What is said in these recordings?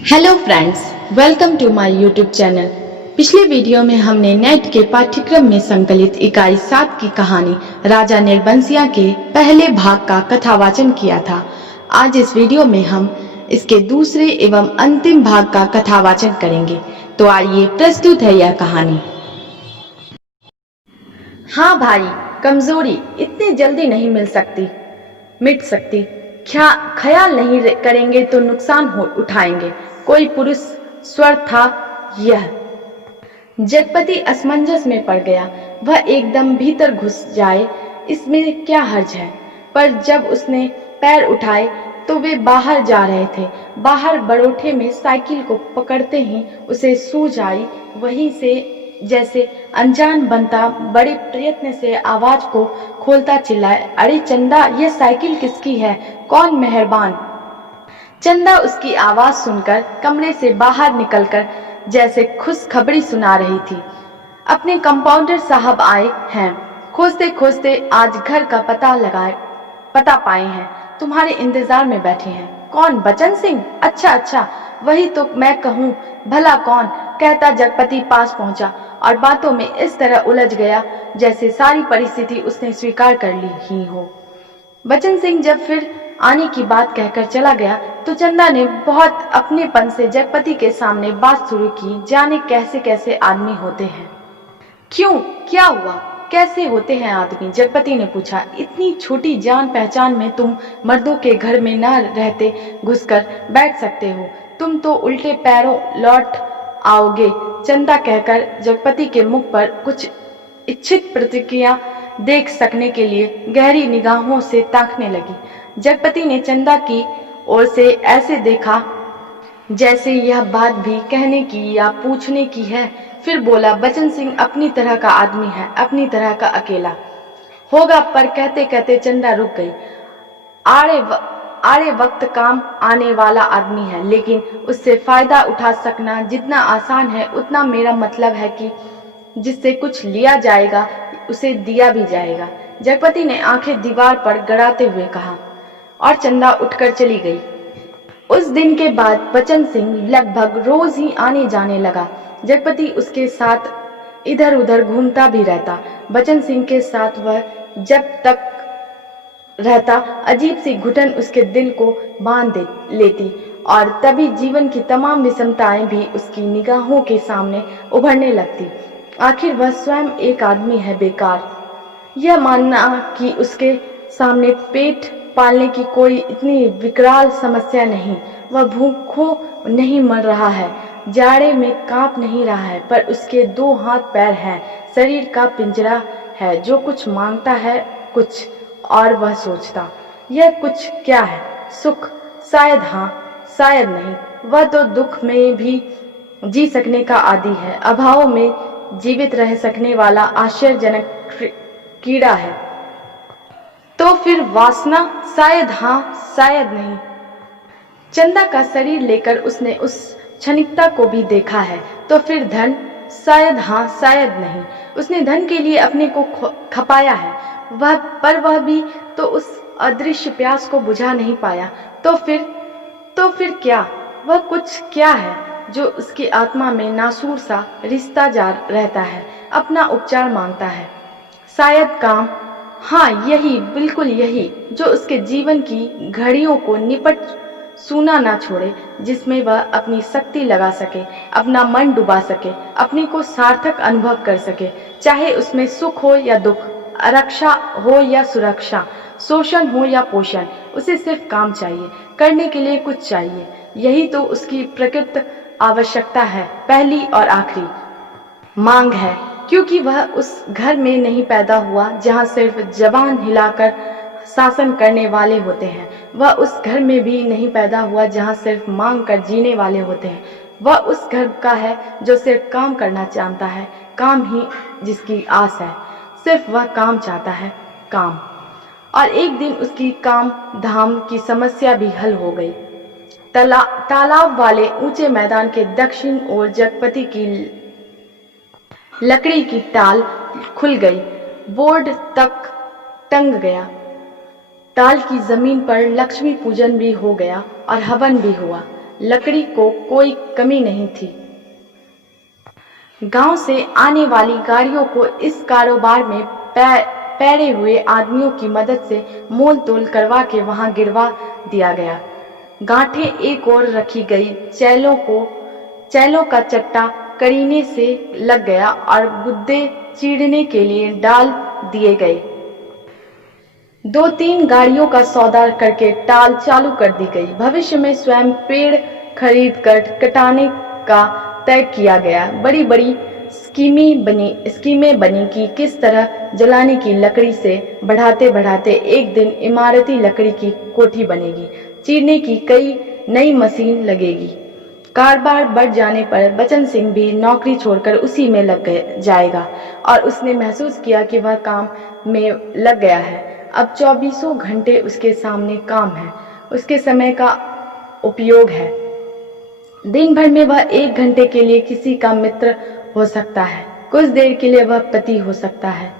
Hello friends, welcome to my YouTube channel. पिछले video में हमने नेट के पाठ्यक्रम में संकलित इकाई 7 की कहानी राजा निर्बंसिया के पहले भाग का कथावाचन किया था। आज इस वीडियो में हम इसके दूसरे एवं अंतिम भाग का कथावाचन करेंगे। तो आइए, प्रस्तुत है यह कहानी। हाँ भाई, कमजोरी इतनी जल्दी नहीं मिट सकती। ख्याल नहीं करेंगे तो नुकसान उठाएंगे। कोई पुरुष स्वर था यह। जगपति असमंजस में पड़ गया। वह एकदम भीतर घुस जाए इसमें क्या हर्ज है, पर जब उसने पैर उठाए तो वे बाहर जा रहे थे। बाहर बड़ोठे में साइकिल को पकड़ते ही उसे सूझ आई। वहीं से जैसे अनजान बनता बड़े प्रयत्न से आवाज को खोलता चिल्लाए, अरे चंदा, यह साइकिल किसकी है? कौन मेहरबान? चंदा उसकी आवाज सुनकर कमरे से बाहर निकलकर जैसे खुशखबरी सुना रही थी। अपने कंपाउंडर साहब आए हैं। खोजते खोजते आज घर का पता पाए हैं। तुम्हारे इंतजार में बैठे हैं। कौन? बचन सिंह? अच्छा, वही तो मैं कहूँ। भला कौन? कहता जगपति पास पहुंचा और बातों में इस तरह उलझ गया जैसे सारी परिस्थिति उसने स्वीकार कर ली ही हो। बचन सिंह जब फिर आने की बात कहकर चला गया तो चंदा ने बहुत अपनेपन से जगपति के सामने बात शुरू की। जाने कैसे कैसे आदमी होते हैं। क्यों, क्या हुआ? कैसे होते हैं आदमी? जगपति ने पूछा। इतनी छोटी जान पहचान में तुम मर्दों के घर में न रहते घुसकर बैठ सकते हो। तुम तो उल्टे पैरों लौट आओगे। चंदा कहकर जगपति के मुख पर कुछ इच्छित प्रतिक्रिया देख सकने के लिए गहरी निगाहों से ताकने लगी। जगपति ने चंदा की ओर से ऐसे देखा जैसे यह बात भी कहने की या पूछने की है। फिर बोला, बचन सिंह अपनी तरह का आदमी है, अपनी तरह का अकेला होगा। पर कहते कहते चंदा रुक गई। आड़े वक्त काम आने वाला आदमी है, लेकिन उससे फायदा उठा सकना जितना आसान है उतना मेरा मतलब है कि जिससे कुछ लिया जाएगा उसे दिया भी जाएगा। जगपति ने आंखें दीवार पर गड़ाते हुए कहा और चंदा उठकर चली गई। उस दिन के बाद बचन सिंह लगभग रोज ही आने जाने लगा। जगपति उसके साथ इधर उधर घूमता भी रहता। बचन सिंह के साथ वह जब तक रहता अजीब सी घुटन उसके दिल को बांध लेती और तभी जीवन की तमाम विषमताएं भी उसकी निगाहों के सामने उभरने लगती। आखिर वह स्वयं एक आदमी है बेकार। यह मानना कि उसके सामने पेट पालने की कोई इतनी विकराल समस्या नहीं। वह भूखों नहीं मर रहा है, जाड़े में कांप नहीं रहा है, पर उसके 2 हाथ पैर हैं, शरीर का पिंजरा है जो कुछ मांगता है कुछ और वह सोचता। यह कुछ क्या है? सुख? शायद हाँ, शायद नहीं। वह तो दुख में भी जी सकने का आदी है, अभाव में जीवित रह सकने वाला आश्चर्यजनक कीड़ा है। तो फिर वासना? शायद हाँ, शायद नहीं। चंदा का शरीर लेकर उसने उस क्षणिकता को भी देखा है। तो फिर धन? शायद हाँ, शायद नहीं। उसने धन के लिए अपने को खपाया है, वह भी तो उस अदृश्य प्यास को बुझा नहीं पाया। तो फिर क्या? वह कुछ क्या है जो उसकी आत्मा में नासूर सा रिश्ता जा रहता है, अपना उपचार मांगता है। शायद काम? हाँ, यही, बिल्कुल यही, जो उसके जीवन की घड़ियों को निपट सूना ना छोड़े, जिसमें वह अपनी शक्ति लगा सके, अपना मन डुबा सके, अपने को सार्थक अनुभव कर सके, चाहे उसमें सुख हो या दुख, आरक्षा हो या सुरक्षा, शोषण हो या पोषण। उसे सिर्फ काम चाहिए, करने के लिए कुछ चाहिए। यही तो उसकी प्रकृत आवश्यकता है, पहली और आखिरी मांग है, क्योंकि वह उस घर में नहीं पैदा हुआ जहां सिर्फ जबान हिलाकर शासन करने वाले होते हैं। वह उस घर में भी नहीं पैदा हुआ जहां सिर्फ मांग कर जीने वाले होते हैं। वह उस घर का है जो सिर्फ काम करना जानता है, काम ही जिसकी आस है। सिर्फ वह काम चाहता है, काम। और एक दिन उसकी काम धाम की समस्या भी हल हो गई। तालाब वाले ऊंचे मैदान के दक्षिण ओर जगपति की लकड़ी की टाल खुल गई, बोर्ड तक टंग गया। टाल की जमीन पर लक्ष्मी पूजन भी हो गया और हवन भी हुआ। लकड़ी को कोई कमी नहीं थी। गांव से आने वाली गाड़ियों को इस कारोबार में पैरे हुए आदमियों की मदद से मोल तोल करवा के वहां गिरवा दिया गया। गांठें एक ओर रखी गई, चैलों का चट्टा करीने से लग गया और गुद्दे चीरने के लिए डाल दिए गए। 2-3 गाड़ियों का सौदा करके टाल चालू कर दी गई। भविष्य में स्वयं पेड़ खरीद कर कटाने का तय किया गया। बड़ी बड़ी स्कीमें बनी कि किस तरह जलाने की लकड़ी से बढ़ाते बढ़ाते एक दिन इमारती लकड़ी की कोठी बनेगी, चीरने की कई नई मशीन लगेगी। कारोबार बढ़ जाने पर बचन सिंह भी नौकरी छोड़कर उसी में लग जाएगा और उसने महसूस किया कि वह काम में लग गया है। अब 24 घंटे उसके सामने काम है, उसके समय का उपयोग है। दिन भर में वह 1 घंटे के लिए किसी का मित्र हो सकता है, कुछ देर के लिए वह पति हो सकता है,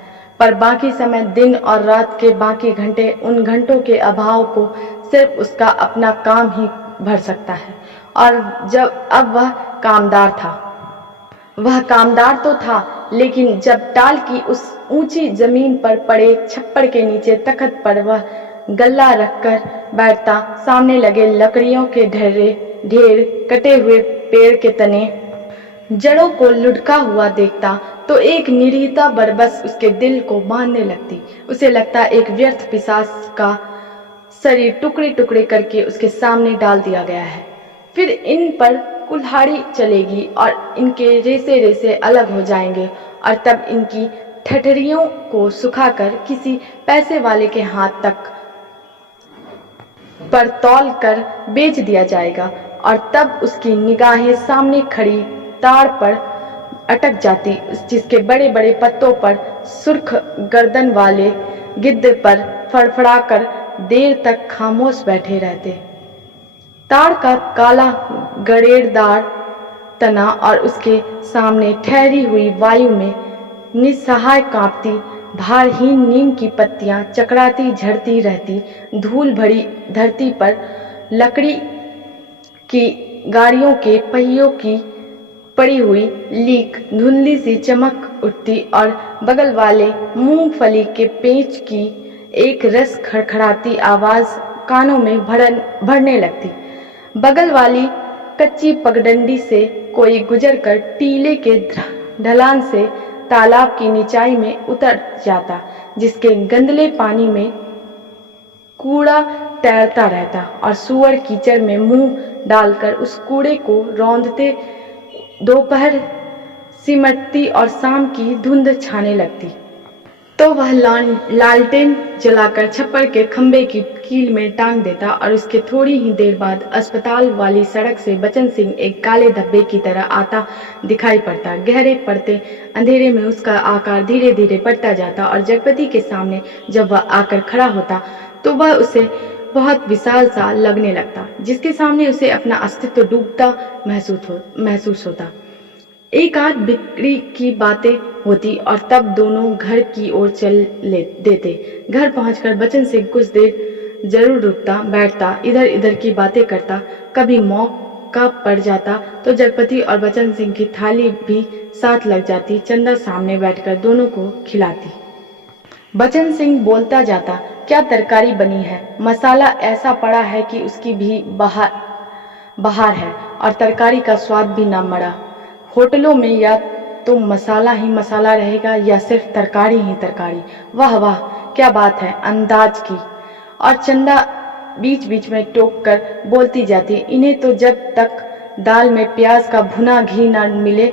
पर बाकी समय, दिन और रात के बाकी घंटे, उन घंटों के अभाव को सिर्फ उसका अपना काम ही भर सकता है। और अब वह कामदार तो था, लेकिन जब टाल की उस ऊंची जमीन पर पड़े छप्पर के नीचे तख्त पर वह गल्ला रखकर बैठता, सामने लगे लकड़ियों के ढेर, कटे हुए पेड़ के तने, जड़ों को लुढ़का हुआ देखता, तो एक निरीहता बरबस उसके दिल को बांधने लगती। उसे लगता एक व्यर्थ पिशाच का शरीर टुकड़े टुकड़े करके उसके सामने डाल दिया गया है। फिर इन पर कुल्हाड़ी चलेगी और इनके रेसे रेसे अलग हो जाएंगे और तब इनकी ठठरियों को सुखाकर किसी पैसे वाले के हाथ तक पर तौल कर बेच दिया जाएगा और तब उसकी निगाहें सामने खड़ी ताड़ पर अटक जाती, जिसके बड़े बड़े पत्तों पर सुर्ख गर्दन वाले गिद्ध पर फड़फड़ाकर देर तक खामोश बैठे रहते। ताड़ का काला गड़ेड़दार तना और उसके सामने ठहरी हुई वायु में निस्सहाय कांपती भारहीन नीम की पत्तियां चकराती झड़ती रहती। धूल भरी धरती पर लकड़ी की गाड़ियों के पहियों की पड़ी हुई लीक धुंधली सी चमक उठती और बगल वाले मूंगफली के पेंच की एक रस खड़खड़ाती आवाज कानों में भरने लगती। बगल वाली कच्ची पगडंडी से कोई गुजरकर टीले के ढलान से तालाब की निचाई में उतर जाता, जिसके गंदले पानी में कूड़ा तैरता रहता और सूअर कीचड़ में मुंह डालकर उस कूड़े को रौंदते दोपहर सिमटती और शाम की धुंध छाने लगती। तो वह लालटेन जलाकर छप्पर के खंबे की कील में टांग देता और उसके थोड़ी ही देर बाद अस्पताल वाली सड़क से बचन सिंह एक काले धब्बे की तरह आता दिखाई पड़ता। गहरे पड़ते अंधेरे में उसका आकार धीरे धीरे बढ़ता जाता और जगपति के सामने जब वह आकर खड़ा होता तो वह उसे बहुत विशाल सा लगने लगता, जिसके सामने उसे अपना अस्तित्व डूबता महसूस होता। एक आध बिक्री की बातें होती और तब दोनों घर की ओर चल देते। घर पहुंचकर बचन सिंह कुछ देर जरूर रुकता, बैठता, इधर इधर की बातें करता। कभी मौका पड़ जाता तो जगपति और बचन सिंह की थाली भी साथ लग जाती। चंदा सामने बैठकर दोनों को खिलाती। बचन सिंह बोलता जाता, क्या तरकारी बनी है, मसाला ऐसा पड़ा है कि उसकी भी बहार है और तरकारी का स्वाद भी न मरा। होटलों में या तो मसाला ही मसाला रहेगा या सिर्फ तरकारी ही तरकारी। वाह वाह, क्या बात है अंदाज की। और चंदा बीच बीच में टोक कर बोलती जाती, इन्हें तो जब तक दाल में प्याज का भुना घी न मिले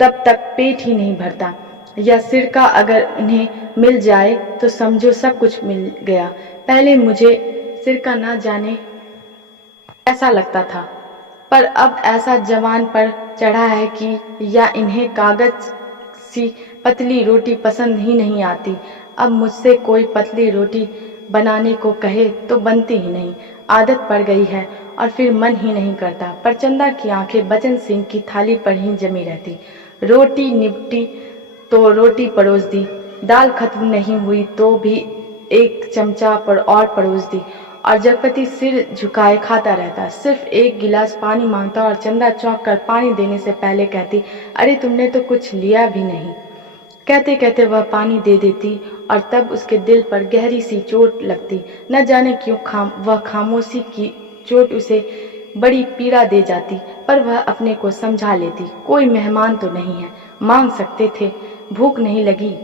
तब तक पेट ही नहीं भरता, या सिरका अगर इन्हें मिल जाए तो समझो सब कुछ मिल गया। पहले मुझे सिरका ना जाने ऐसा लगता था, पर अब ऐसा जवान पर चढ़ा है कि या इन्हें कागज सी पतली रोटी पसंद ही नहीं आती। अब मुझसे कोई पतली रोटी बनाने को कहे तो बनती ही नहीं, आदत पड़ गई है और फिर मन ही नहीं करता। पर चंदा की आंखें बचन सिंह की थाली पर ही जमी रहती। रोटी निपटी तो रोटी परोस दी, दाल खत्म नहीं हुई तो भी एक चमचा पर और परोस दी और जगपति सिर झुकाए खाता रहता। सिर्फ एक गिलास पानी मांगता और चंदा चौंक कर पानी देने से पहले कहती, अरे तुमने तो कुछ लिया भी नहीं। कहते कहते वह पानी दे देती और तब उसके दिल पर गहरी सी चोट लगती। न जाने क्यों वह खामोशी की चोट उसे बड़ी पीड़ा दे जाती, पर वह अपने को समझा लेती, कोई मेहमान तो नहीं है, मांग सकते थे, भूख नहीं लगी।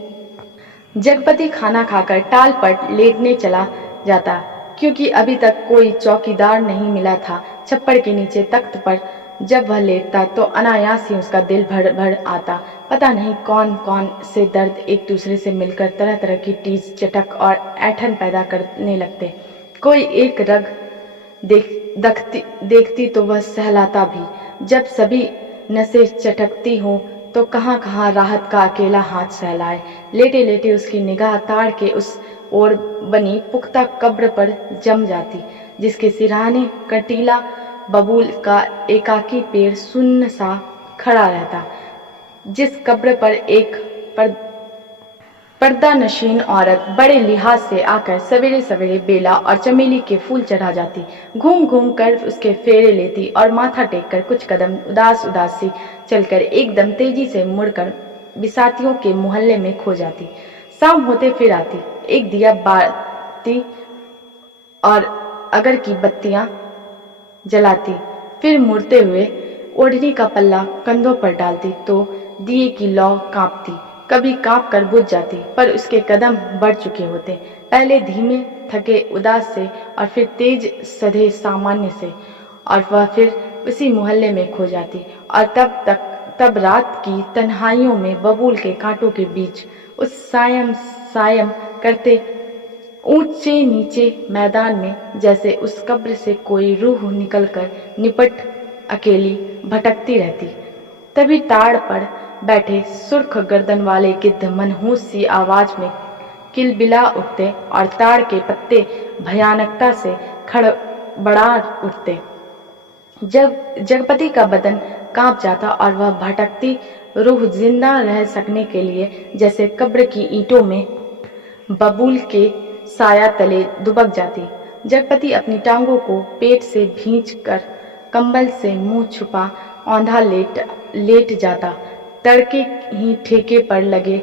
जगपति खाना खाकर टाल पर लेटने चला जाता, क्योंकि अभी तक कोई चौकीदार नहीं मिला था। छप्पर के नीचे तख्त पर जब वह लेटता तो अनायास ही उसका दिल भर भर आता। पता नहीं कौन कौन से दर्द एक दूसरे से मिलकर तरह तरह की टीस, चटक और ऐंठन पैदा करने लगते। कोई एक रग देखती तो वह सहलाता भी। जब सभी नसें चटकती हों तो कहाँ कहाँ राहत का अकेला हाथ सहलाए। लेटे लेटे उसकी निगाह ताड़ के उस ओर बनी पुख्ता कब्र पर जम जाती, जिसके सिरहाने कटीला बबूल का एकाकी पेड़ सुन्न सा खड़ा रहता। जिस कब्र पर एक पर्दा नशीन औरत बड़े लिहाज से आकर सवेरे सवेरे बेला और चमेली के फूल चढ़ा जाती, घूम घूम कर उसके फेरे लेती और माथा टेक कर कुछ कदम उदास उदास सी चलकर एकदम तेजी से मुड़कर बिसातियों के मोहल्ले में खो जाती। शाम होते फिर आती, एक दिया बाती और अगर की बत्तियां जलाती, फिर मुड़ते हुए ओढ़नी का पल्ला कंधों पर डालती तो दिए की लौ कांपती, कभी कांप कर बुझ जाती, पर उसके कदम बढ़ चुके होते, पहले धीमे थके उदास से और फिर तेज सधे सामान्य से, और वह फिर उसी मोहल्ले में खो जाती। और तब रात की तन्हाइयों में बबूल के कांटों के बीच उस सायम सायम करते ऊंचे नीचे मैदान में जैसे उस कब्र से कोई रूह निकलकर निपट अकेली भटकती रहती। तभी ताड़ पर बैठे सुर्ख गर्दन वाले गिद्ध मनहूस सी आवाज में किलबिला उठते और ताड़ के पत्ते भयानकता से खड़बड़ा उठते। जब जगपति का बदन कांप जाता और वह भटकती रूह जिंदा रह सकने के लिए जैसे कब्र की ईंटों में बबूल के साया तले दुबक जाती। जगपति अपनी टांगों को पेट से भींच कर कंबल से मुंह छुपा औंधा लेट जाता। तड़के ही ठेके पर लगे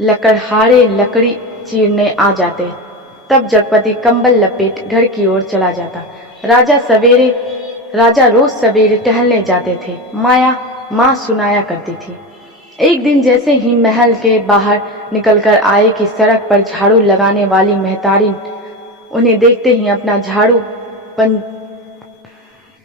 लकड़हारे लकड़ी चीरने आ जाते। तब जगपति कंबल लपेट घर की ओर चला जाता। राजा रोज सवेरे टहलने जाते थे, माँ सुनाया करती थी। एक दिन जैसे ही महल के बाहर निकलकर आए कि सड़क पर झाड़ू लगाने वाली महतारी उन्हें देखते ही अपना झाड़ू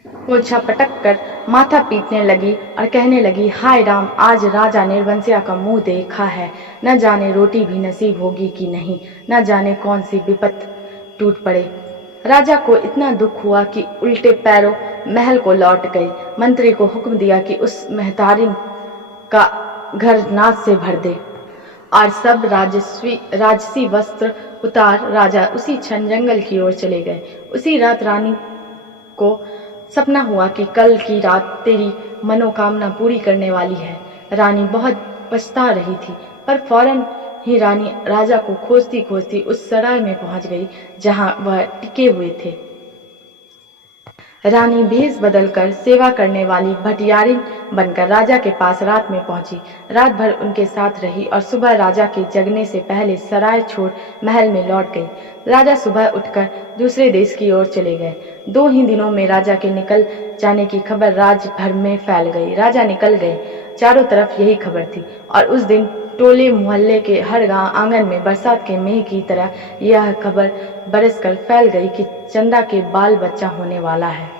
पोछा पटक कर माथा पीटने लगी और कहने लगी, हाय राम, आज राजा निर्वंशिया का मुंह देखा है, न जाने रोटी भी नसीब होगी कि नहीं, न जाने कौन सी विपत टूट पड़े। राजा को इतना दुख हुआ कि उल्टे पैरों महल को लौट गए। मंत्री को हुक्म दिया कि उस महतारी का घर नाच से भर दे और सब राजसी वस्त्र उतार राजा उसी क्षण जंगल की ओर चले गए। उसी रात रानी को सपना हुआ कि कल की रात तेरी मनोकामना पूरी करने वाली है। रानी बहुत पछता रही थी, पर फौरन ही रानी राजा को खोजती खोजती उस सराय में पहुंच गई जहां वह टिके हुए थे। रानी भेष बदलकर सेवा करने वाली भटियारी बनकर राजा के पास रात में पहुंची। रात भर उनके साथ रही और सुबह राजा के जगने से पहले सराय छोड़ महल में लौट गई। राजा सुबह उठकर दूसरे देश की ओर चले गए। 2 ही दिनों में राजा के निकल जाने की खबर राज्य भर में फैल गई। राजा निकल गए, चारों तरफ यही खबर थी और उस दिन टोले मोहल्ले के हर गांव आंगन में बरसात के मेघ की तरह यह खबर बरसकर फैल गई कि चंदा के बाल बच्चा होने वाला है।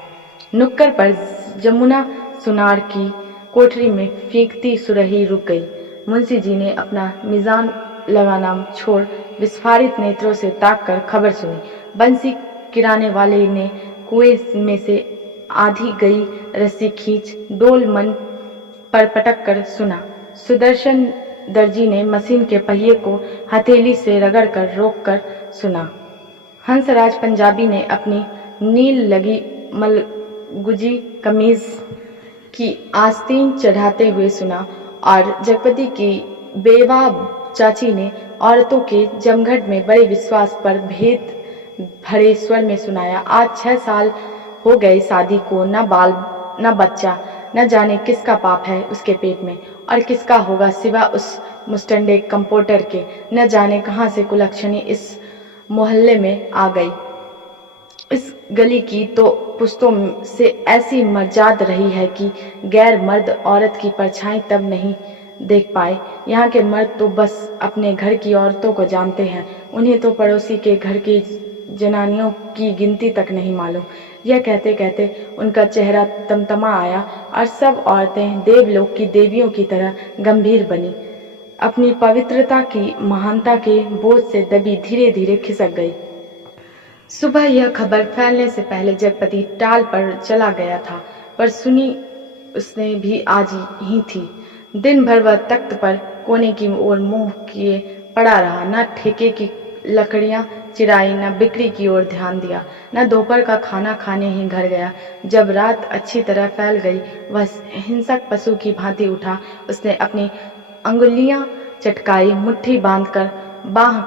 नुक्कड़ पर जमुना सुनार की कोठरी में फेंकती सुरही रुक गई। मुंशी जी ने अपना मिजान लगाना छोड़ विस्फारित नेत्रों से ताककर खबर सुनी। बंसी किराने वाले ने कुएं में से आधी गई रस्सी खींच डोल मन पर पटक कर सुना। सुदर्शन दर्जी ने मशीन के पहिए को हथेली से रगड़कर रोककर सुना। हंसराज पंजाबी ने अपनी नील लगी मलगुजी कमीज की आस्तीन चढ़ाते हुए सुना और जगपति की बेवा चाची ने औरतों के जमघट में बड़े विश्वास पर भेद भरे स्वर में सुनाया। आज 6 साल हो गए शादी को, न बाल न बच्चा। न जाने किसका पाप है उसके पेट में और किसका होगा सिवा उस मुस्टंडे कंपोटर के। न जाने कहां से कुलक्षणी इस मोहल्ले में आ गई। इस गली की तो पुश्तों से ऐसी मर्जाद रही है कि गैर मर्द औरत की परछाई तब नहीं देख पाए। यहाँ के मर्द तो बस अपने घर की औरतों को जानते हैं, उन्हें तो पड़ोसी के घर की जनानियों की गिनती तक नहीं मालूम। यह कहते कहते उनका चेहरा तमतमा आया और सब औरतें देवलोक की देवियों की तरह गंभीर बनी। अपनी पवित्रता की महानता के बोझ से दबी धीरे धीरे खिसक गई। सुबह यह खबर फैलने से पहले जगपति टाल पर चला गया था, पर सुनी उसने भी आज ही थी। दिन भर वह तख्त पर कोने की ओर मुंह किए पड़ा रहा, न ठेके की लकड़ियां चिराई, न बिक्री की ओर ध्यान दिया, न दोपहर का खाना खाने ही घर गया। जब रात अच्छी तरह फैल गई, वह हिंसक पशु की भांति उठा। उसने अपनी अंगुलियां चटकाई, मुट्ठी बांधकर बाह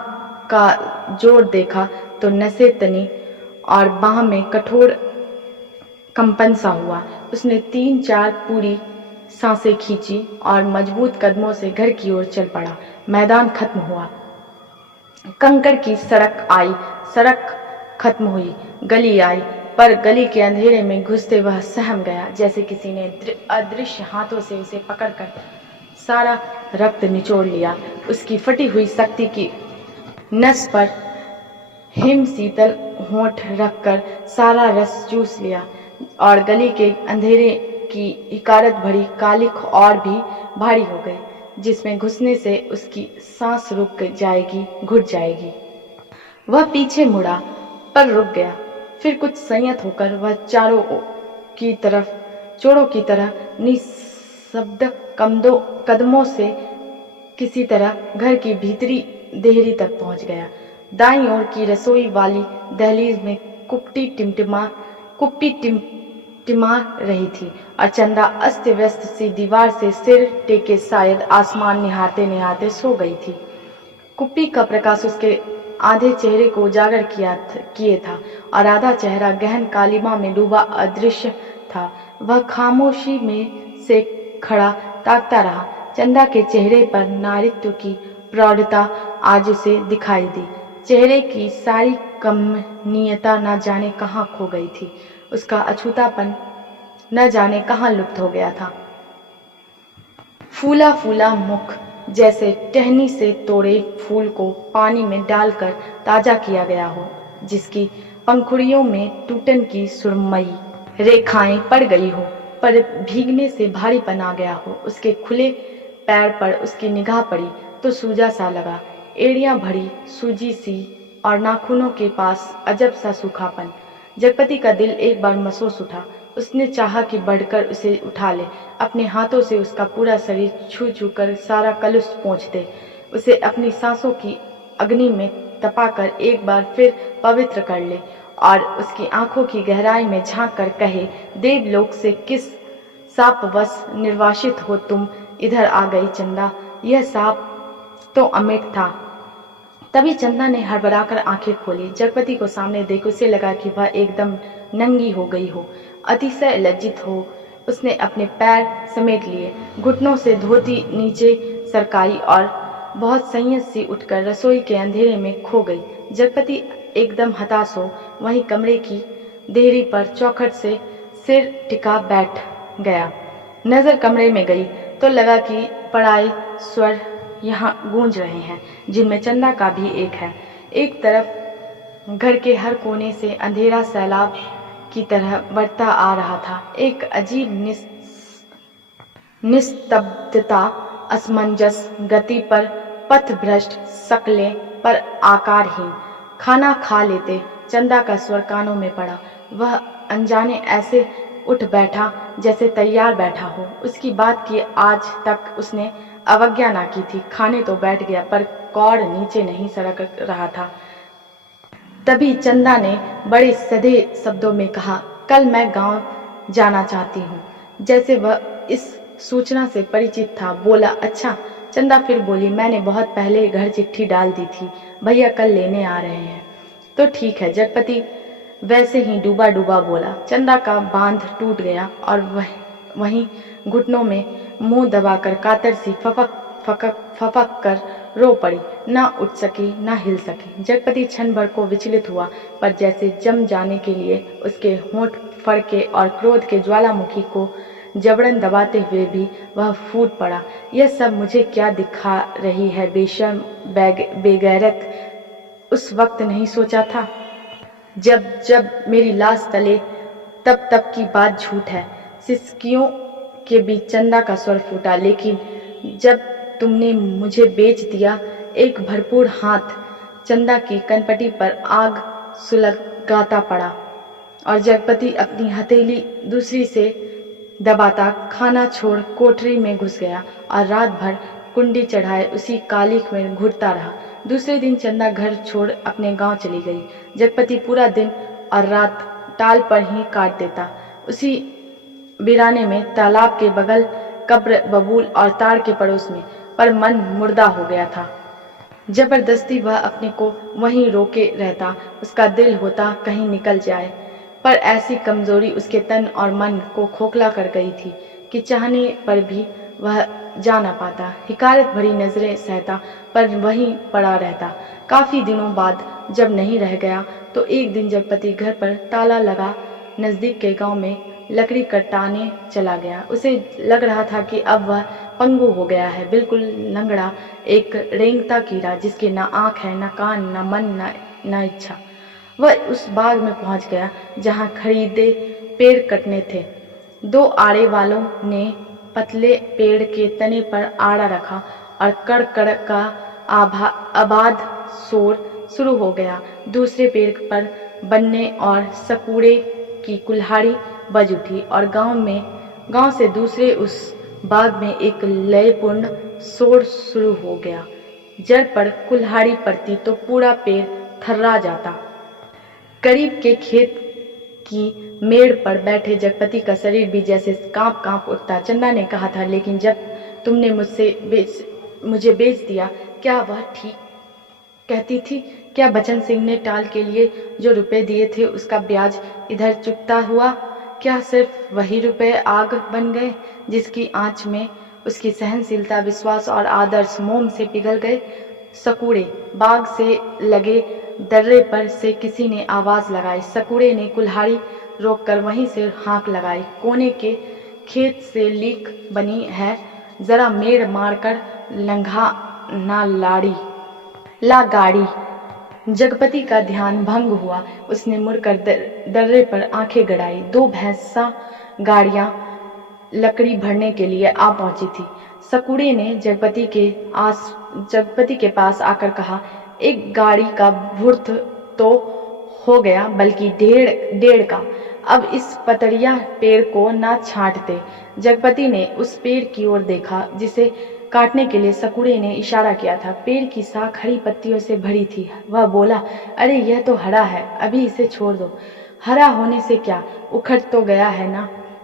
का जोर देखा तो नसें तनी और बाह में कठोर कंपन सा हुआ। उसने 3-4 पूरी सांसें खींची और मजबूत कदमों से घर की ओर चल पड़ा। मैदान खत्म हुआ, कंकड़ की सड़क आई, सड़क खत्म हुई, गली आई, पर गली के अंधेरे में घुसते वह सहम गया, जैसे किसी ने अदृश्य हाथों से उसे पकड़कर सारा रक्त निचोड़ लिया। उसकी फटी हुई शक्ति की नस पर हिम शीतल होंठ रखकर सारा रस चूस लिया और गली के अंधेरे की हिकारत भरी कालिख और भी भारी हो गई, जिसमें घुसने से उसकी सांस रुक जाएगी, घुट जाएगी। वह पीछे मुड़ा पर रुक गया। फिर कुछ संयत होकर वह चोरों की तरह निःशब्द कदमों से किसी तरह घर की भीतरी देहरी तक पहुंच गया। दाईं ओर की रसोई वाली दहलीज में कुप्पी टिमटिमा रही थी और चंदा अस्त व्यस्त सी दीवार से सिर टेके शायद आसमान निहारते निहारते सो गई थी। कुप्पी का प्रकाश उसके आधे चेहरे को उजागर किए था और आधा चेहरा गहन कालिमा में डूबा अदृश्य था। वह खामोशी में से खड़ा ताकता रहा। चंदा के चेहरे पर नारित्व की प्रौढ़ता आज उसे दिखाई दी। चेहरे की सारी कमनीयता न जाने कहाँ खो गई थी, उसका अछूतापन न जाने कहाँ लुप्त हो गया था। फूला फूला मुख जैसे टहनी से तोड़े फूल को पानी में डालकर ताजा किया गया हो, जिसकी पंखुड़ियों में टूटन की सुरमई रेखाएं पड़ गई हो, पर भीगने से भारीपन आ गया हो। उसके खुले पैर पर उसकी निगाह पड़ी तो सूजा सा लगा, एड़ियां भरी सूजी सी और नाखूनों के पास अजब सा सूखापन। जगपति का दिल एक बार मसोस उठा। उसने चाहा कि बढ़कर उसे उठा ले, अपने हाथों से उसका पूरा शरीर छू छू कर सारा कलुष पोंछ दे, उसे अपनी सांसों की अग्नि में तपाकर एक बार फिर पवित्र कर ले और उसकी आंखों की गहराई में झांक कर कहे, देवलोक से किस शापवश निर्वासित हो तुम इधर आ गई चंदा। यह शाप तो अमिट था। तभी चंदा ने हड़बड़ाकर आंखें खोली। जगपति को सामने देख उसे लगा कि वह एकदम नंगी हो गई हो, अतिशय लज्जित हो। उसने अपने पैर समेट लिए, घुटनों से धोती नीचे सरकाई और बहुत संयत सी उठकर रसोई के अंधेरे में खो गई। जगपति एकदम हताश हो वहीं कमरे की देहरी पर चौखट से सिर टिका बैठ गया। नजर कमरे में गई तो लगा कि पराए स्वर यहाँ गूंज रहे हैं, जिनमें चंदा का भी एक है। एक तरफ घर के हर कोने से अंधेरा सैलाब की तरह बढ़ता आ रहा था। एक अजीब निस्तब्धता, असमंजस गति पर पथभ्रष्ट शक्लें पर आकारहीन। खाना खा लेते चंदा का स्वर कानों में पड़ा। वह अनजाने ऐसे उठ बैठा जैसे तैयार बैठा हो। उसकी बात की आज तक उसने अवज्ञा ना की थी। खाने तो बैठ गया पर कौड़ नीचे नहीं सरक रहा था। तभी चंदा ने बड़े सधे शब्दों में कहा, कल मैं गांव जाना चाहती हूँ। जैसे वह इस सूचना से परिचित था। बोला, अच्छा। चंदा फिर बोली, मैंने बहुत पहले घर चिट्ठी डाल दी थी, भैया कल लेने आ रहे हैं। तो ठीक है, जगपति वैसे ही डूबा डूबा बोला। चंदा का बांध टूट गया और वहीं घुटनों में मुंह दबाकर कातर सी फपक कर रो पड़ी। ना उठ सकी, ना हिल सकी। जगपति क्षण भर को विचलित हुआ, पर जैसे जम जाने के लिए उसके होंठ फड़के और क्रोध के ज्वालामुखी को जबरन दबाते हुए भी वह फूट पड़ा। यह सब मुझे क्या दिखा रही है बेशर्म बेगैरत। उस वक्त नहीं सोचा था जब जब मेरी लाश तले, तब तब की बात झूठ है। सिसकियों के बीच चंदा का स्वर फूटा। लेकिन जब तुमने मुझे बेच दिया। एक भरपूर हाथ चंदा की कनपटी पर आग सुलगाता पड़ा और जगपति अपनी हथेली दूसरी से दबाता खाना छोड़ कोठरी में घुस गया और रात भर कुंडी चढ़ाए उसी कालिख में घुटता रहा। दूसरे दिन चंदा घर छोड़ अपने गांव चली गई। जगपति पूरा दिन और रात टाल पर ही काट देता, उसी वीराने में, तालाब के बगल, कब्र, बबूल और ताड़ के पड़ोस में। पर मन मुर्दा हो गया था। जबरदस्ती वह अपने को वहीं रोके रहता। उसका दिल होता कहीं निकल जाए, पर ऐसी कमजोरी उसके तन और मन को खोखला कर गई थी कि चाहने पर भी वह जा न पाता। हिकारत भरी नजरें सहता, पर वहीं पड़ा रहता। काफी दिनों बाद जब नहीं रह गया, तो एक दिन जगपति घर पर ताला लगा नजदीक के गांव में लकड़ी कटाने चला गया। उसे लग रहा था कि अब वह पंगु हो गया है, बिल्कुल लंगड़ा, एक रेंगता कीड़ा जिसके न आंख है, न कान, न मन, न इच्छा। वह उस बाग में पहुंच गया जहां खरीदे पेड़ कटने थे। दो आड़े वालों ने पतले पेड़ के तने पर आड़ा रखा और कड़ कड़ का आबाद शोर शुरू हो गया। दूसरे पेड़ पर बन्ने और सकुड़े की कुल्हाड़ी बज उठी और गांव से दूसरे उस बाग में एक लयपूर्ण शोर शुरू हो गया। जड़ पर कुल्हाड़ी पड़ती तो पूरा पेड़ थर्रा जाता। करीब के खेत की मेड़ पर बैठे जगपति का शरीर भी जैसे कांप कांप उठता। चंदा ने कहा था, लेकिन जब तुमने मुझे बेच दिया, क्या वह ठीक कहती थी? क्या बचन सिंह ने टाल के लिए जो रुपए दिए थे उसका ब्याज इधर चुकता हुआ? क्या सिर्फ वही रुपए आग बन गए जिसकी आंच में उसकी सहनशीलता, विश्वास और आदर्श मोम से पिघल गए? सकुड़े बाग से लगे दर्रे पर से किसी ने आवाज लगाई। सकुड़े ने कुल्हाड़ी रोककर वहीं से हाँक लगाई। कोने के खेत से लीक बनी है, जरा मेड़ मारकर लंघा ना ला गाड़ी। जगपति का ध्यान भंग हुआ। उसने मुड़कर दर्रे पर आंखें गड़ाई। दो भैंसा गाड़ियां लकड़ी भरने के लिए आ पहुंची थी। सकुड़े ने जगपति के पास आकर कहा, एक गाड़ी का भुर्थ तो हो गया, बल्कि डेढ़ का। अब इस पतड़िया पेड़ को ना छांटते। जगपति ने उस पेड़ की ओर देखा जिसे काटने के लिए सकुड़े ने इशारा किया था। पेड़ की शाख हरी पत्तियों से भरी थी। वह बोला, अरे यह तो हरा है, अभी इसे छोड़ दो। हरा होने से क्या, उखड़ तो गया है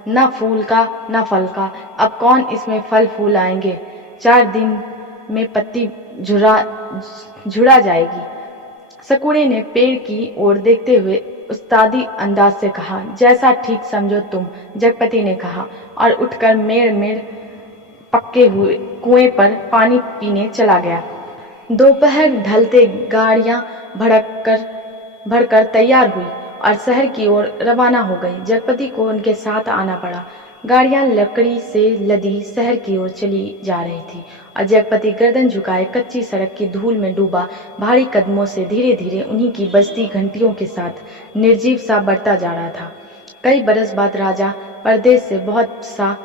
ना फूल का ना फल का। अब कौन इसमें फल फूल आएंगे? 4 दिन में पत्ती झुरा जाएगी। सकुड़े ने पेड़ की ओर देखते हुए उस्तादी अंदाज से कहा, जैसा ठीक समझो तुम। जगपति ने कहा और उठकर मेड़ पक्के हुए कुएं पर पानी पीने चला गया। दोपहर ढलते गाड़ियां भड़कर तैयार हुई और शहर की ओर रवाना हो गई। जगपति को उनके साथ आना पड़ा। गाड़ियां लकड़ी से लदी शहर की ओर चली जा रही थी और जगपति गर्दन झुकाए कच्ची सड़क की धूल में डूबा भारी कदमों से धीरे धीरे उन्हीं की बजती घंटियों के साथ निर्जीव सा बढ़ता जा रहा था। कई बरस बाद राजा परदेश से बहुत सा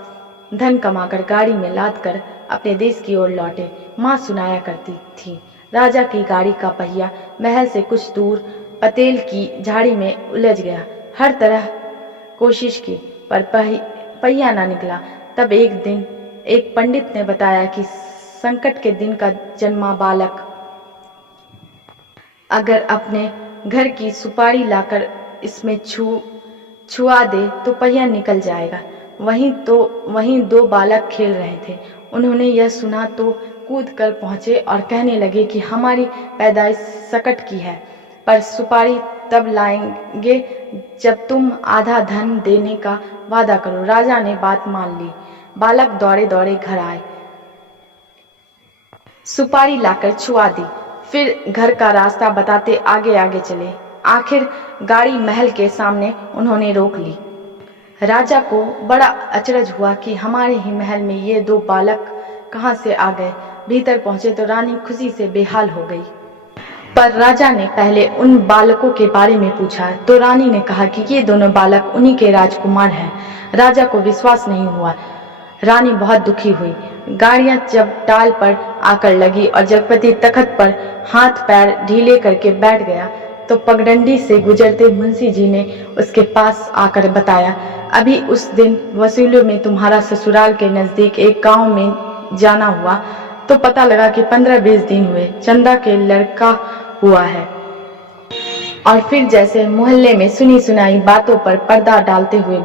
धन कमाकर गाड़ी में लाद कर अपने देश की ओर लौटे। माँ सुनाया करती थी, राजा की गाड़ी का पहिया महल से कुछ दूर पतेल की झाड़ी में उलझ गया। हर तरह कोशिश की, पर पहिया ना निकला। तब एक दिन एक पंडित ने बताया कि संकट के दिन का जन्मा बालक अगर अपने घर की सुपारी लाकर इसमें छुआ दे तो पहिया निकल जाएगा। वहीं 2 बालक खेल रहे थे। उन्होंने यह सुना तो कूद कर पहुंचे और कहने लगे कि हमारी पैदाइश सकट की है। पर सुपारी तब लाएंगे जब तुम आधा धन देने का वादा करो। राजा ने बात मान ली। बालक दौड़े दौड़े घर आए, सुपारी लाकर छुआ दी, फिर घर का रास्ता बताते आगे आगे चले। आखिर गाड़ी महल के सामने उन्होंने रोक ली। राजा को बड़ा अचरज हुआ कि हमारे ही महल में ये दो बालक कहाँ से आ गए। भीतर पहुंचे तो रानी खुशी से बेहाल हो गई। पर राजा ने पहले उन बालकों के बारे में पूछा तो रानी ने कहा कि ये दोनों बालक उन्हीं के राजकुमार हैं। राजा को विश्वास नहीं हुआ। रानी बहुत दुखी हुई। गाड़ियां जब टाल पर आकर लगी और जगपति तख्त पर हाथ पैर ढीले करके बैठ गया तो पगडंडी से गुजरते मुंशी जी ने उसके पास आकर बताया, अभी उस दिन वसूलों में तुम्हारा ससुराल के नजदीक एक गांव में जाना हुआ तो पता लगा कि 15-20 दिन हुए चंदा के लड़का हुआ है। और फिर जैसे मोहल्ले में सुनी सुनाई बातों पर पर्दा डालते हुए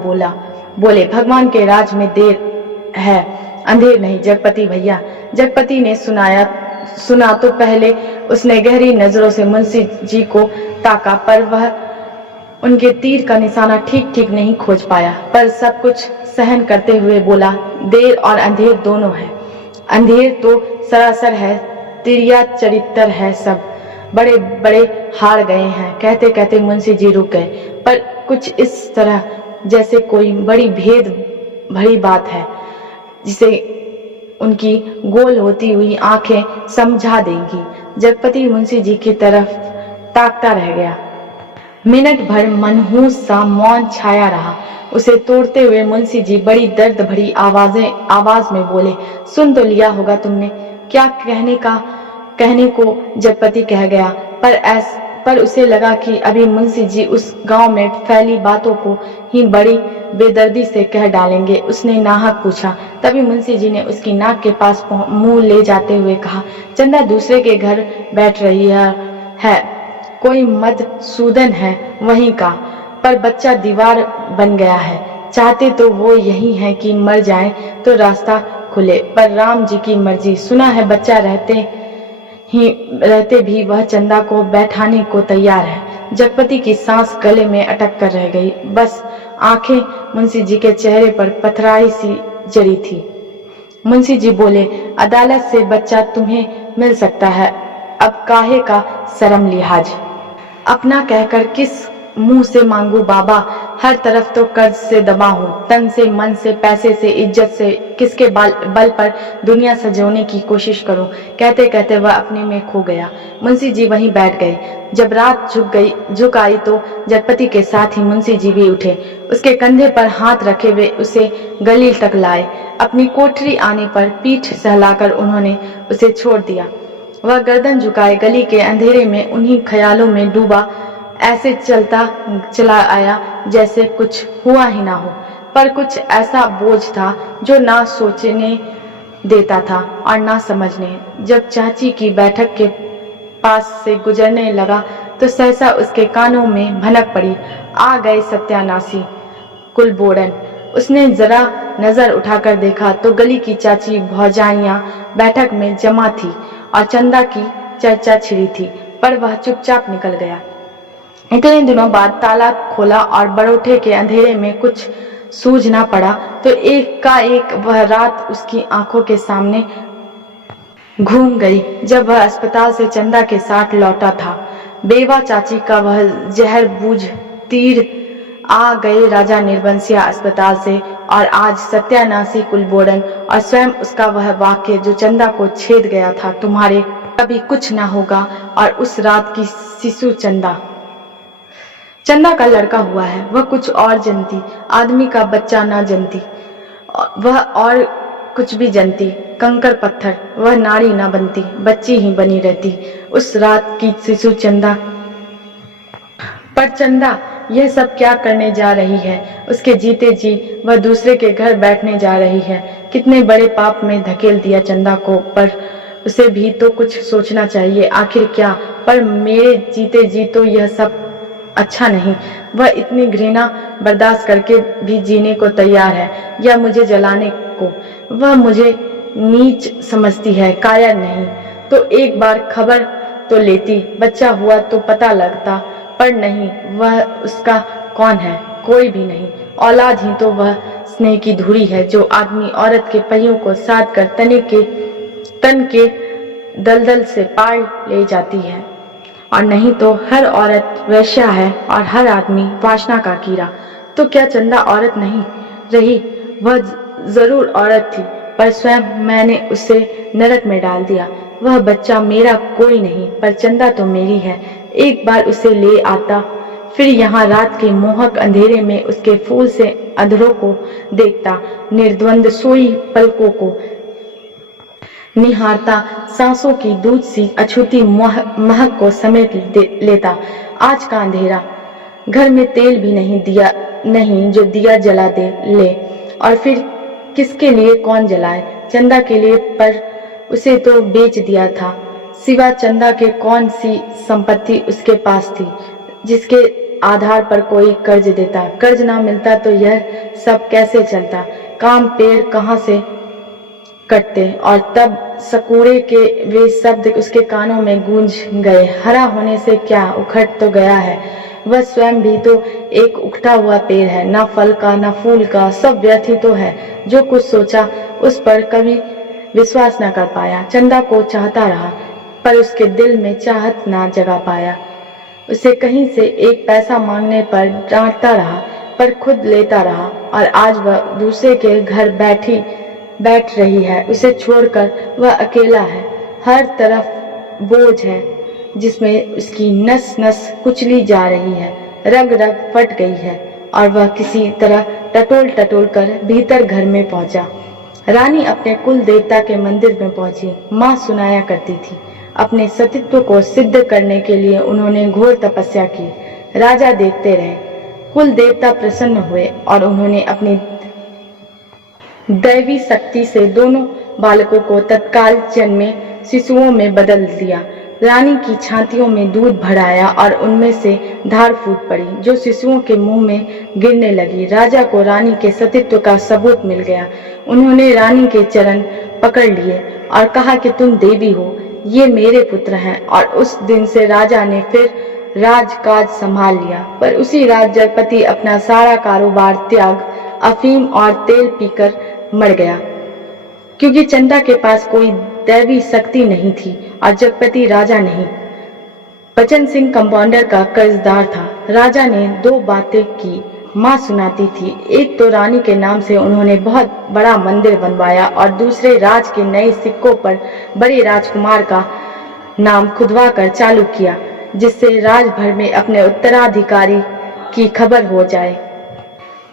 बोले भगवान के राज में देर है, अंधेर नहीं जगपति भैया। जगपति ने सुना तो पहले उसने गहरी नजरों से मुंशी जी को ताका, पर वह उनके तीर का निशाना ठीक ठीक नहीं खोज पाया। पर सब कुछ सहन करते हुए बोला, देर और अंधेर दोनों है। अंधेर तो सरासर है, तिरिया चरित्र है, सब बड़े बड़े हार गए हैं। कहते कहते मुंशी जी रुक गए, पर कुछ इस तरह जैसे कोई बड़ी भेद भरी बात है जिसे उनकी गोल होती हुई आंखें समझा देंगी। जगपति मुंशी जी की तरफ ताकता रह गया। मिनट भर मनहूस सा मौन छाया रहा। उसे तोड़ते हुए मुंशी जी बड़ी दर्द भरी आवाज में बोले, सुन तो लिया होगा तुमने, क्या कहने को जगपति कह गया। पर उसे लगा कि अभी मुंशी जी उस गांव में फैली बातों को ही बड़ी बेदर्दी से कह डालेंगे। उसने नाहक पूछा। तभी मुंशी जी ने उसकी नाक के पास मुंह ले जाते हुए कहा, चंदा दूसरे के घर बैठ रही है, कोई मधुसूदन है वहीं का, पर बच्चा दीवार बन गया है। चाहते तो वो यही है कि मर जाए तो रास्ता खुले, पर राम जी की मर्जी। सुना है बच्चा रहते भी वह चंदा को बैठाने को तैयार है। जगपति की सांस गले में अटक कर रह गई। बस आंखें मुंशी जी के चेहरे पर पथराई सी जरी थी। मुंशी जी बोले, अदालत से बच्चा तुम्हें मिल सकता है, अब काहे का शर्म लिहाज। अपना कहकर किस मुंह से मांगू बाबा, हर तरफ तो कर्ज से दबा हूँ, तन से, मन से, पैसे से, इज्जत से, किसके बल पर दुनिया सजोने की कोशिश करूं। कहते कहते वह अपने में खो गया। मुंशी जी वहीं बैठ गए। जब रात झुक आई तो जगपति के साथ ही मुंशी जी भी उठे। उसके कंधे पर हाथ रखे वे उसे गली तक लाए। अपनी कोठरी आने पर पीठ सहलाकर उन्होंने उसे छोड़ दिया। वह गर्दन झुकाए गली के अंधेरे में उन्हीं ख्यालों में डूबा ऐसे चला आया जैसे कुछ हुआ ही ना हो। पर कुछ ऐसा बोझ था जो ना सोचने देता था और ना समझने। जब चाची की बैठक के पास से गुजरने लगा तो सहसा उसके कानों में भनक पड़ी, आ गए सत्यानाशी कुलबोड़न। उसने जरा नजर उठाकर देखा तो गली की चाची भौजाइयां बैठक में जमा थी और चंदा की चर्चा छिड़ी थी, पर वह चुपचाप निकल गया। इतने दिनों बाद ताला खोला और बड़ोठे के अंधेरे में कुछ सूझ ना पड़ा तो एक वह रात उसकी आंखों के सामने घूम गई जब वह अस्पताल से चंदा के साथ लौटा था। बेवा चाची का वह जहर बूझ तीर आ गए राजा निर्बंसिया अस्पताल से, और आज सत्यानाशी कुलबोड़न और स्वयं उसका वह वाक्य जो चंदा को छेद गया था, तुम्हारे कभी कुछ ना होगा। और उस रात की शिशु चंदा का लड़का हुआ है। वह कुछ और जनती, आदमी का बच्चा ना जनती, वह और कुछ भी जनती, कंकर पत्थर, वह नारी ना बनती, बच्ची ही बनी रहती। उस रात की शिशु चंदा। पर चंदा यह सब क्या करने जा रही है? उसके जीते जी वह दूसरे के घर बैठने जा रही है। कितने बड़े पाप में धकेल दिया चंदा को, पर उसे भी तो कुछ सोचना चाहिए। आखिर क्या? पर मेरे जीते जी तो यह सब अच्छा नहीं। वह इतनी घृणा बर्दाश्त करके भी जीने को तैयार है, या मुझे जलाने को। वह मुझे नीच समझती है, कायर नहीं। तो एक बार खबर तो लेती, बच्चा हुआ तो पता लगता, पर नहीं, वह उसका कौन है? कोई भी नहीं। औलाद ही तो वह स्नेह की धुरी है जो आदमी औरत के पहियों को साध कर तन के दलदल से पार ले जाती है। और नहीं तो हर औरत वेश्या है और हर आदमी वासना का कीड़ा। तो क्या चंदा औरत नहीं रही? वह जरूर औरत थी, पर स्वयं मैंने उसे नरक में डाल दिया। वह बच्चा मेरा कोई नहीं, पर चंदा तो मेरी है। एक बार उसे ले आता, फिर यहाँ रात के मोहक अंधेरे में उसके फूल से अधरों को देखता, निर्द्वंद सोई पलकों को निहारता, सांसों की दूध सी अछूती महक को समेट लेता। आज का अंधेरा, घर में तेल भी नहीं जो दिया जला दे ले। और फिर किसके लिए कौन जलाए? चंदा के लिए, पर उसे तो बेच दिया था। सिवा चंदा के कौन सी संपत्ति उसके पास थी जिसके आधार पर कोई कर्ज देता? कर्ज ना मिलता तो यह सब कैसे चलता? काम पेड़ कहाँ से कटते? और तब सकुरे के वे शब्द उसके कानों में गूंज गए, हरा होने से क्या, उखड़ तो गया है। वह स्वयं भी तो एक उखड़ा हुआ पेड़ है, ना फल का ना फूल का, सब व्यर्थ ही तो है। जो कुछ सोचा उस पर कभी विश्वास न कर पाया। चंदा को चाहता रहा, पर उसके दिल में चाहत ना जगा पाया। उसे कहीं से एक पैसा मांगने पर डांटता रहा, पर खुद लेता रहा। और आज वह दूसरे के घर बैठ रही है। उसे छोड़कर वह अकेला है। हर तरफ बोझ है जिसमें उसकी नस नस कुचली जा रही है, रग रग फट गई है। और वह किसी तरह टटोल कर भीतर घर में पहुंचा। रानी अपने कुल देवता के मंदिर में पहुंची। माँ सुनाया करती थी, अपने सतीत्व को सिद्ध करने के लिए उन्होंने घोर तपस्या की। राजा देखते रहे। कुल देवता प्रसन्न हुए और उन्होंने अपनी दैवी शक्ति से दोनों बालकों को तत्काल जन्मे शिशुओं में बदल दिया। रानी की छातियों में दूध भराया और उनमें से धार फूट पड़ी, जो शिशुओं के मुंह में गिरने लगी। राजा को रानी के सतीत्व का सबूत मिल गया। उन्होंने रानी के चरण पकड़ लिए और कहा कि तुम देवी हो, ये मेरे पुत्र हैं। और उस दिन से राजा ने फिर राजकाज संभाल लिया। पर उसी रात जगपति अपना सारा कारोबार त्याग अफीम और तेल पीकर मर गया, क्योंकि चंदा के पास कोई दैवी शक्ति नहीं थी और जगपति राजा नहीं, बचन सिंह कंपाउंडर का कर्जदार था। राजा ने दो बातें की, माँ सुनाती थी। एक तो रानी के नाम से उन्होंने बहुत बड़ा मंदिर बनवाया और दूसरे राज के नए सिक्कों पर बड़े राजकुमार का नाम खुदवा कर चालू किया, जिससे राज भर में अपने उत्तराधिकारी की खबर हो जाए।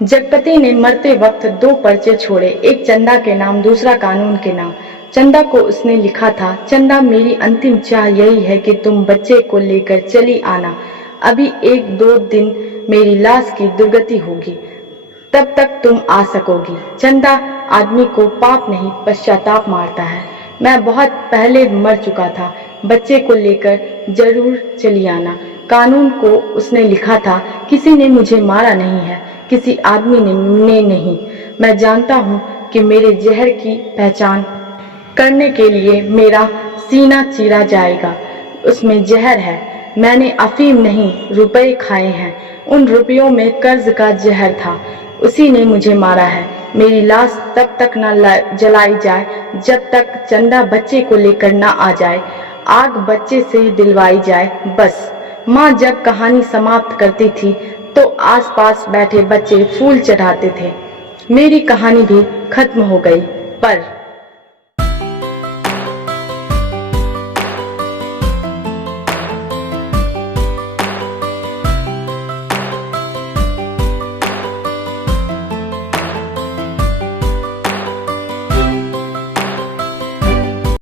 जगपति ने मरते वक्त दो पर्चे छोड़े, एक चंदा के नाम, दूसरा कानून के नाम। चंदा को उसने लिखा था, चंदा मेरी अंतिम चाह यही है कि तुम बच्चे को लेकर चली आना। अभी 1-2 दिन मेरी लाश की दुर्गति होगी, तब तक तुम आ सकोगी। चंदा आदमी को पाप नहीं पश्चाताप मारता है। मैं बहुत पहले मर चुका था, बच्चे को लेकर जरूर चली आना। कानून को उसने लिखा था, किसी ने मुझे मारा नहीं है, किसी आदमी ने नहीं। मैं जानता हूँ कि मेरे जहर की पहचान करने के लिए मेरा सीना चीरा जाएगा। उसमें जहर है। मैंने अफीम नहीं, रुपए खाए हैं। उन रुपयों में कर्ज का जहर था। उसी ने मुझे मारा है। मेरी लाश तब तक न जलाई जाए जब तक चंदा बच्चे को लेकर न आ जाए। आग बच्चे से दिलवाई जाए, बस। माँ जब कहानी समाप्त करती थी तो आसपास बैठे बच्चे फूल चढ़ाते थे। मेरी कहानी भी खत्म हो गई, पर